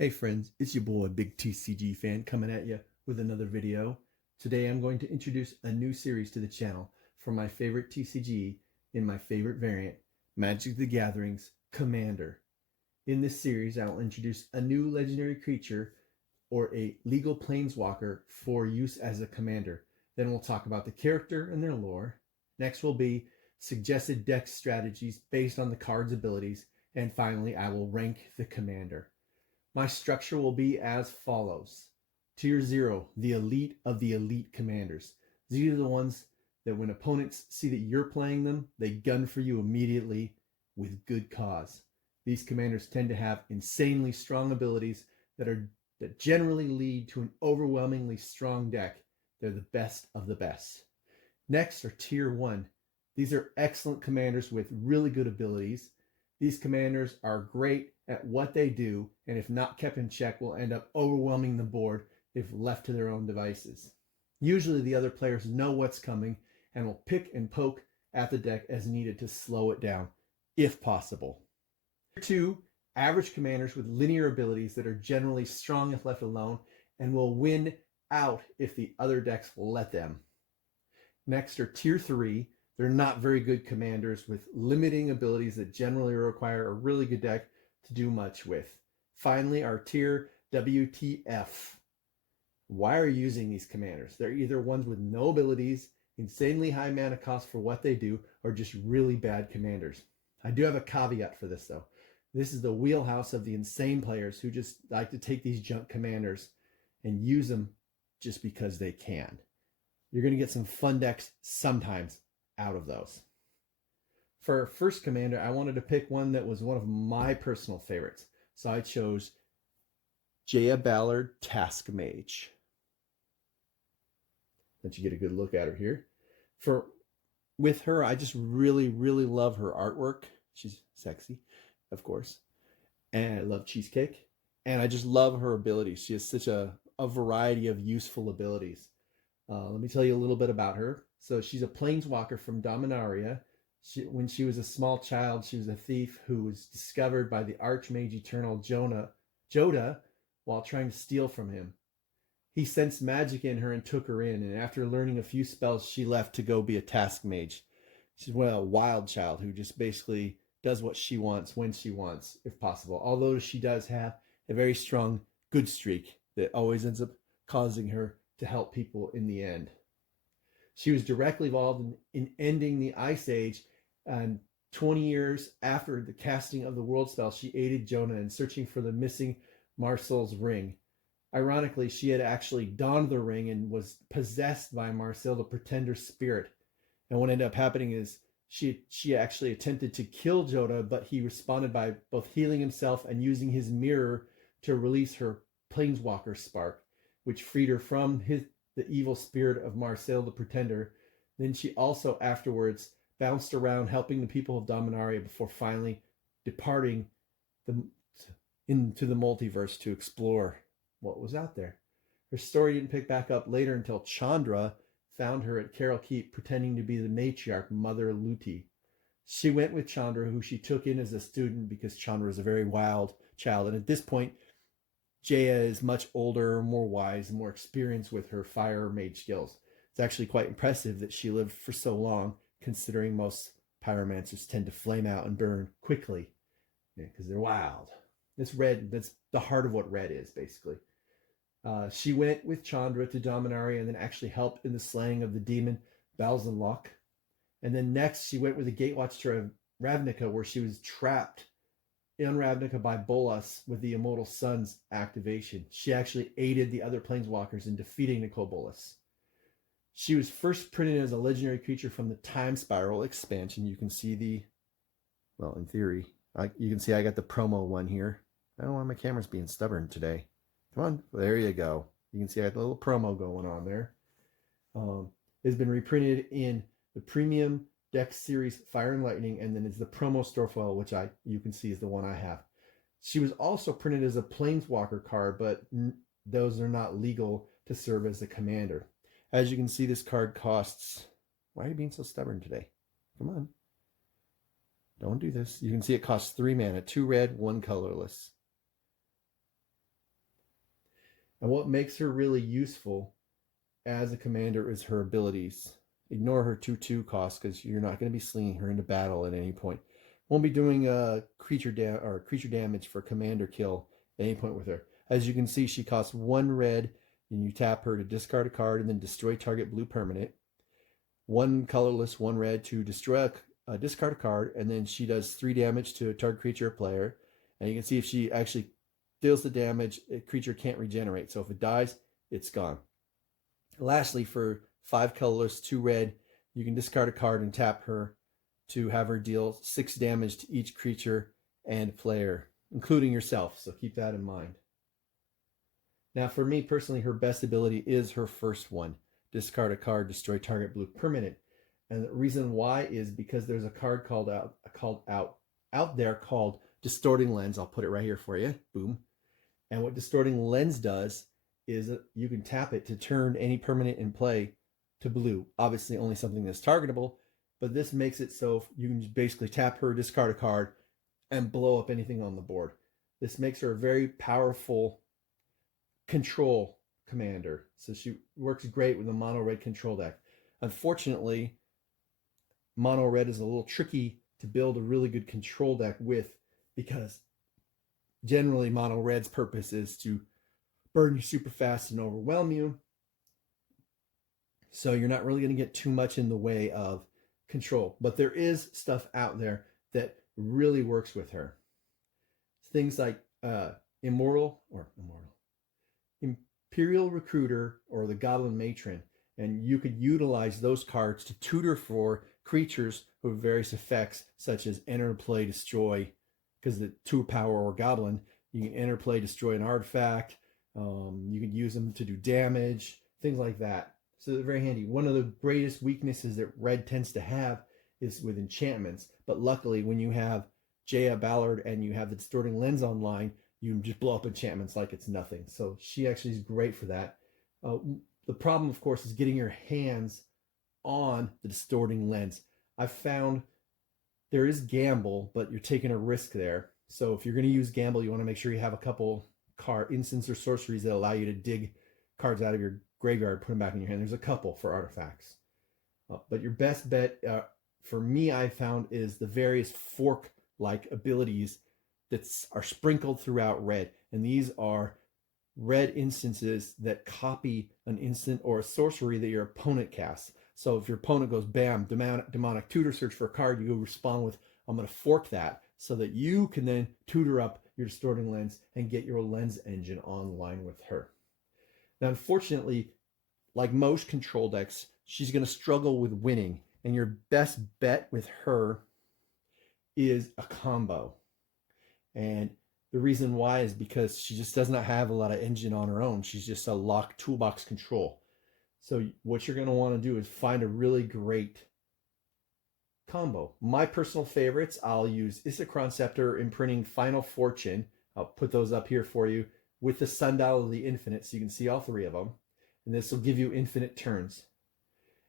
Hey friends, it's your boy BigTCGFan coming at you with another video. Today I'm going to introduce a new series to the channel for my favorite TCG in my favorite variant, Magic the Gathering's Commander. In this series, I'll introduce a new legendary creature or a legal planeswalker for use as a commander. Then we'll talk about the character and their lore. Next will be suggested deck strategies based on the card's abilities. And finally, I will rank the commander. My structure will be as follows. Tier 0, the elite of the elite commanders. These are the ones that when opponents see that you're playing them, they gun for you immediately with good cause. These commanders tend to have insanely strong abilities that generally lead to an overwhelmingly strong deck. They're the best of the best. Next are Tier 1. These are excellent commanders with really good abilities. These commanders are great at what they do, and if not kept in check, will end up overwhelming the board if left to their own devices. Usually the other players know what's coming and will pick and poke at the deck as needed to slow it down, if possible. Tier 2, average commanders with linear abilities that are generally strong if left alone and will win out if the other decks will let them. Next are Tier 3. They're not very good commanders with limiting abilities that generally require a really good deck to do much with. Finally, our tier WTF. Why are you using these commanders? They're either ones with no abilities, insanely high mana cost for what they do, or just really bad commanders. I do have a caveat for this though. This is the wheelhouse of the insane players who just like to take these junk commanders and use them just because they can. You're going to get some fun decks sometimes out of those. For our first commander, I wanted to pick one that was one of my personal favorites. So I chose Jaya Ballard, Task Mage. Let you get a good look at her here. With her, I just really love her artwork. She's sexy, of course. And I love cheesecake. And I just love her abilities. She has such a variety of useful abilities. Let me tell you a little bit about her. So she's a planeswalker from Dominaria. When she was a small child, she was a thief who was discovered by the Archmage Eternal Joda while trying to steal from him. He sensed magic in her and took her in, and after learning a few spells, she left to go be a task mage. She's a wild child who just basically does what she wants when she wants, if possible. Although she does have a very strong good streak that always ends up causing her to help people in the end. She was directly involved in ending the Ice Age, and 20 years after the casting of the World Spell, she aided Jonah in searching for the missing Marcel's ring. Ironically, she had actually donned the ring and was possessed by Marcel, the Pretender's spirit. And what ended up happening is she actually attempted to kill Jonah, but he responded by both healing himself and using his mirror to release her Planeswalker spark, which freed her from the evil spirit of Marcel the Pretender. Then she also afterwards bounced around helping the people of Dominaria before finally departing into the multiverse to explore what was out there. Her story didn't pick back up later until Chandra found her at Carol Keep pretending to be the matriarch, Mother Luti. She went with Chandra, who she took in as a student because Chandra is a very wild child. And at this point, Jaya is much older, more wise, more experienced with her fire mage skills. It's actually quite impressive that she lived for so long, considering most pyromancers tend to flame out and burn quickly because they're wild. That's the heart of what red is, basically. She went with Chandra to Dominaria and then actually helped in the slaying of the demon Balzanlok. And then next, she went with the Gatewatch to Ravnica, where she was trapped in Ravnica by Bolas with the Immortal Sun's activation. She actually aided the other planeswalkers in defeating Nicol Bolas. She was first printed as a legendary creature from the Time Spiral expansion. You can see in theory, you can see I got the promo one here. I don't know why my camera's being stubborn today. Come on, there you go. You can see I got a little promo going on there. It's been reprinted in the premium Deck Series Fire and Lightning, and then it's the promo store foil, which you can see is the one I have. She was also printed as a Planeswalker card, but those are not legal to serve as a commander. As you can see, this card costs... Why are you being so stubborn today? Come on. Don't do this. You can see it costs 3 mana, 2 red, 1 colorless. And what makes her really useful as a commander is her abilities. Ignore her 2/2 cost because you're not going to be slinging her into battle at any point. Won't be doing creature damage for commander kill at any point with her. As you can see, she costs 1 red, and you tap her to discard a card and then destroy target blue permanent. 1 colorless, 1 red to destroy discard a card, and then she does 3 damage to a target creature or player. And you can see if she actually deals the damage, a creature can't regenerate. So if it dies, it's gone. Lastly, for 5 colorless, 2 red, you can discard a card and tap her to have her deal 6 damage to each creature and player, including yourself. So keep that in mind. Now, for me personally, her best ability is her first one. Discard a card, destroy target blue permanent. And the reason why is because there's a card called out there called Distorting Lens. I'll put it right here for you. Boom. And what Distorting Lens does is you can tap it to turn any permanent in play to blue. Obviously, only something that's targetable, but this makes it so you can basically tap her, discard a card, and blow up anything on the board. This makes her a very powerful control commander. So she works great with a mono red control deck. Unfortunately, mono red is a little tricky to build a really good control deck with, because generally mono red's purpose is to burn you super fast and overwhelm you. So you're not really going to get too much in the way of control. But there is stuff out there that really works with her. Things like Imperial Recruiter or the Goblin Matron. And you could utilize those cards to tutor for creatures who have various effects, such as enter, play, destroy, because the 2 power or goblin, you can enter, play, destroy an artifact. You can use them to do damage, things like that. So they're very handy. One of the greatest weaknesses that red tends to have is with enchantments. But luckily, when you have Jaya, Ballard, and you have the Distorting Lens online, you can just blow up enchantments like it's nothing. So she actually is great for that. The problem, of course, is getting your hands on the Distorting Lens. I've found there is gamble, but you're taking a risk there. So if you're going to use gamble, you want to make sure you have a couple instants or sorceries that allow you to dig cards out of your graveyard, put them back in your hand. There's a couple for artifacts. But your best bet, for me, I found, is the various fork-like abilities that are sprinkled throughout red. And these are red instances that copy an instant or a sorcery that your opponent casts. So if your opponent goes, bam, demonic tutor, search for a card, you respond with, I'm going to fork that, so that you can then tutor up your Distorting Lens and get your lens engine online with her. Now, unfortunately, like most control decks, she's going to struggle with winning. And your best bet with her is a combo. And the reason why is because she just does not have a lot of engine on her own. She's just a locked toolbox control. So what you're going to want to do is find a really great combo. My personal favorites, I'll use Isochron Scepter imprinting Final Fortune. I'll put those up here for you with the Sundial of the Infinite, so you can see all 3 of them. And this will give you infinite turns.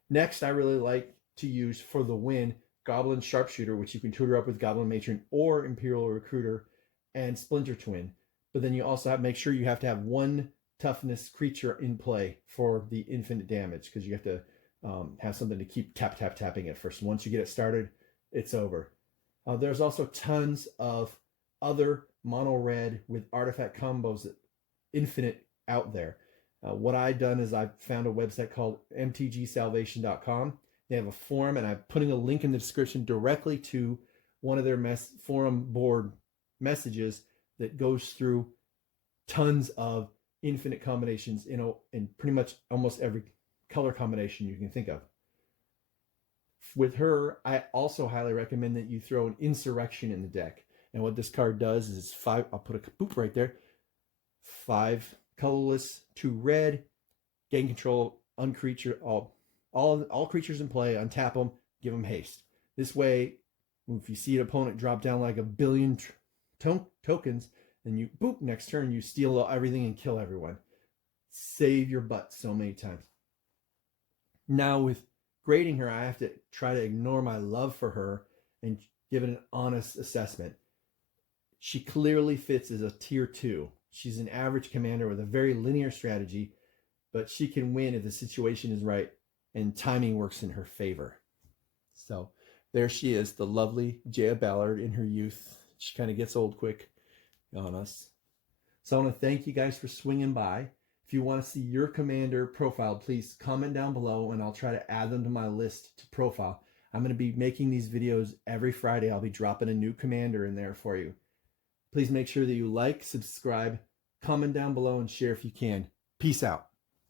Next, I really like to use for the win Goblin Sharpshooter, which you can tutor up with Goblin Matron or Imperial Recruiter and Splinter Twin. But then you also make sure you have to have 1 toughness creature in play for the infinite damage, because you have to have something to keep tapping it first. Once you get it started, it's over. There's also tons of other mono red with artifact combos infinite out there. What I've done is I've found a website called MtgSalvation.com. They have a forum, and I'm putting a link in the description directly to one of their forum board messages that goes through tons of infinite combinations in pretty much almost every color combination you can think of. With her, I also highly recommend that you throw an Insurrection in the deck. And what this card does is it's 5, I'll put a boop right there, 5 colorless, 2 red, gain control, all creatures in play, untap them, give them haste. This way, if you see an opponent drop down like a billion tokens, then you, boop, next turn you steal everything and kill everyone. Save your butt so many times. Now with grading her, I have to try to ignore my love for her and give it an honest assessment. She clearly fits as a tier 2. She's an average commander with a very linear strategy, but she can win if the situation is right and timing works in her favor. So there she is, the lovely Jaya Ballard in her youth. She kind of gets old quick on us. So I want to thank you guys for swinging by. If you want to see your commander profiled, please comment down below and I'll try to add them to my list to profile. I'm going to be making these videos every Friday. I'll be dropping a new commander in there for you. Please make sure that you like, subscribe, comment down below, and share if you can. Peace out.